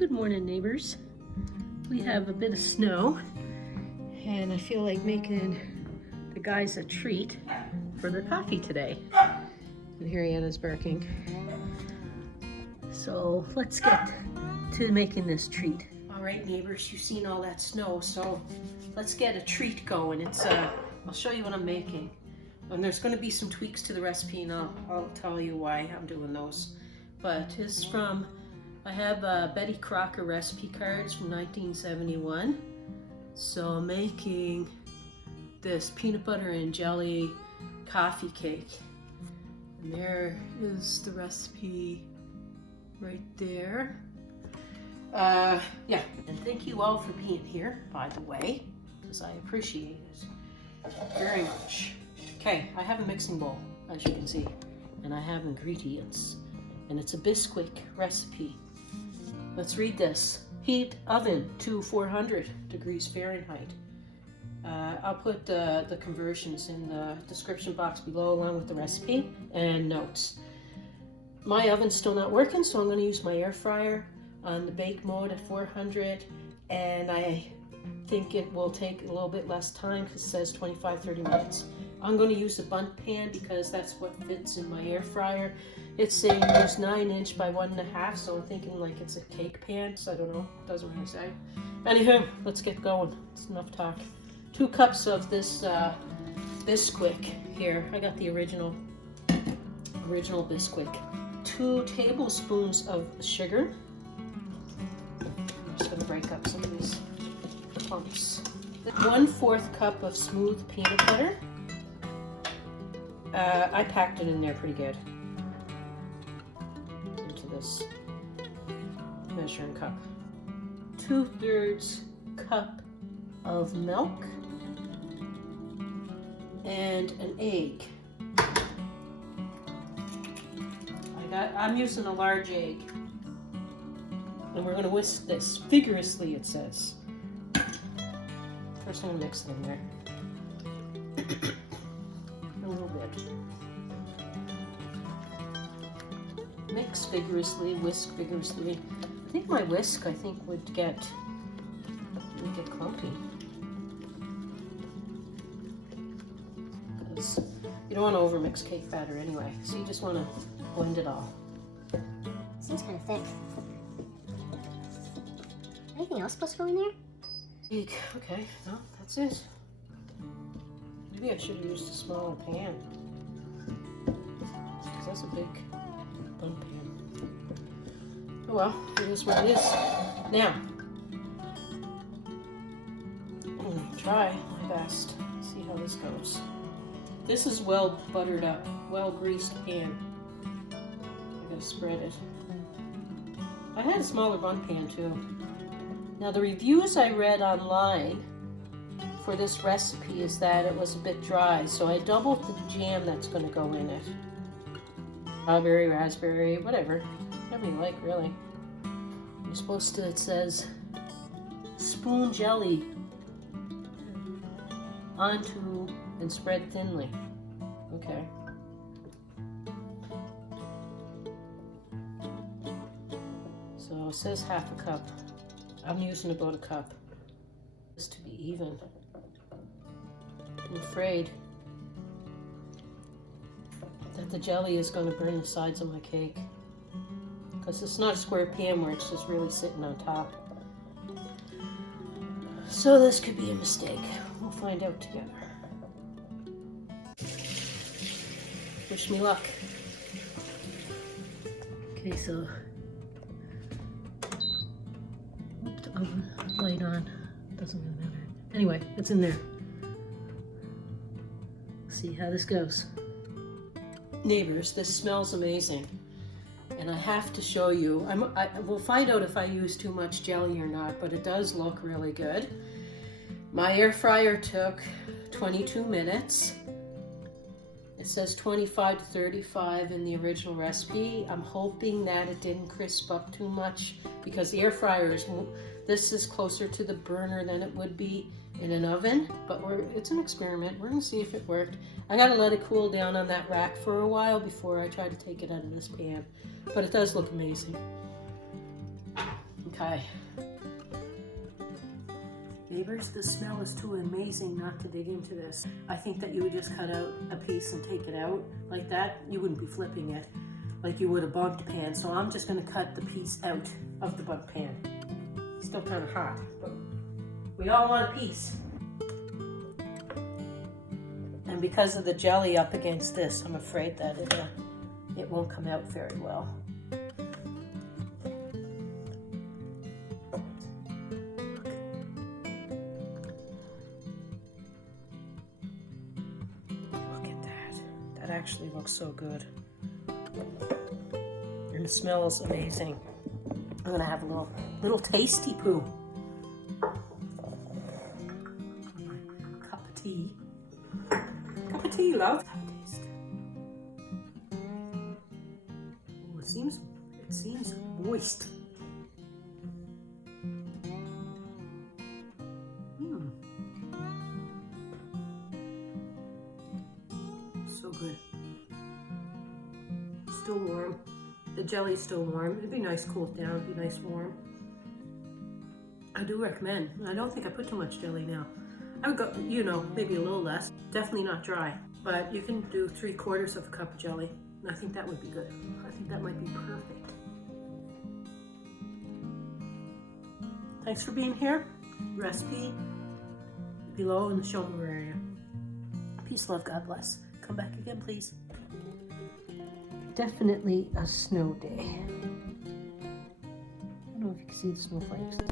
Good morning, neighbors. We have a bit of snow and I feel like making the guys a treat for their coffee today. And Jerri-ellen's barking. So let's get to making this treat. All right, neighbors, you've seen all that snow, so let's get a treat going. I'll show you what I'm making. And there's going to be some tweaks to the recipe, and I'll tell you why I'm doing those. But it's from, I have Betty Crocker recipe cards from 1971. So I'm making this peanut butter and jelly coffee cake. And there is the recipe right there. Yeah, and thank you all for being here, by the way, because I appreciate it very much. Okay, I have a mixing bowl, as you can see, and I have ingredients, and it's a Bisquick recipe. Let's read this. Heat oven to 400 degrees Fahrenheit. I'll put the conversions in the description box below along with the recipe and notes. My oven's still not working, so I'm going to use my air fryer on the bake mode at 400, and I think it will take a little bit less time because it says 25-30 minutes. I'm going to use a bundt pan because that's what fits in my air fryer. It's saying there's 9" by 1.5", so I'm thinking like it's a cake pan, so I don't know, doesn't really say. Anywho, let's get going. It's enough talk. 2 cups of this Bisquick here. I got the original Bisquick. 2 tablespoons of sugar. I'm just going to break up some of these clumps. 1/4 cup of smooth peanut butter. I packed it in there pretty good. Into this measuring cup. 2/3 cup of milk. And an egg. I'm using a large egg. And we're going to whisk this vigorously, it says. First I'm going to mix it in there. A little bit. Mix vigorously, whisk vigorously. I think my whisk, would get clumpy. Because you don't want to overmix cake batter anyway, so you just want to blend it all. Seems kind of thick. Anything else supposed to go in there? Egg. Okay, no, that's it. Maybe I should have used a smaller pan. Because that's a big bundt pan. Oh well, it is what it is. Now, I'm going to try my best. See how this goes. This is well buttered up, well greased pan. I'm going to spread it. I had a smaller bundt pan too. Now the reviews I read online for this recipe is that it was a bit dry, so I doubled the jam that's going to go in it. Strawberry, raspberry, whatever you like, really. You're supposed to, it says, spoon jelly onto and spread thinly. Okay. So it says 1/2 cup. I'm using about 1 cup. Just to be even. I'm afraid that the jelly is going to burn the sides of my cake. Because it's not a square pan where it's just really sitting on top. So this could be a mistake. We'll find out together. Wish me luck. Okay, so light on, doesn't really matter. Anyway, it's in there. See how this goes. Neighbors, this smells amazing. And I have to show you, we'll find out if I use too much jelly or not, but it does look really good. My air fryer took 22 minutes. It says 25 to 35 in the original recipe. I'm hoping that it didn't crisp up too much because the air fryer this is closer to the burner than it would be in an oven, but it's an experiment. We're gonna see if it worked. I gotta let it cool down on that rack for a while before I try to take it out of this pan, but it does look amazing. Okay. Neighbors, the smell is too amazing not to dig into this. I think that you would just cut out a piece and take it out like that. You wouldn't be flipping it like you would a bunt pan. So I'm just gonna cut the piece out of the bunt pan. It's still kind of hot, but we all want a piece. And because of the jelly up against this, I'm afraid that it won't come out very well. That actually looks so good. And it smells amazing. I'm gonna have a little tasty poo. Cup of tea. Cup of tea, love. Have a taste. Oh, it seems moist. So good. Still warm. The jelly's still warm. It'd be nice cooled down. It'd be nice warm. I do recommend. I don't think I put too much jelly now. I would go, you know, maybe a little less. Definitely not dry. But you can do 3/4 of a cup of jelly. I think that would be good. I think that might be perfect. Thanks for being here. Recipe below in the show more area. Peace, love, God bless. Come back again, please. Definitely a snow day. I don't know if you can see the snowflakes.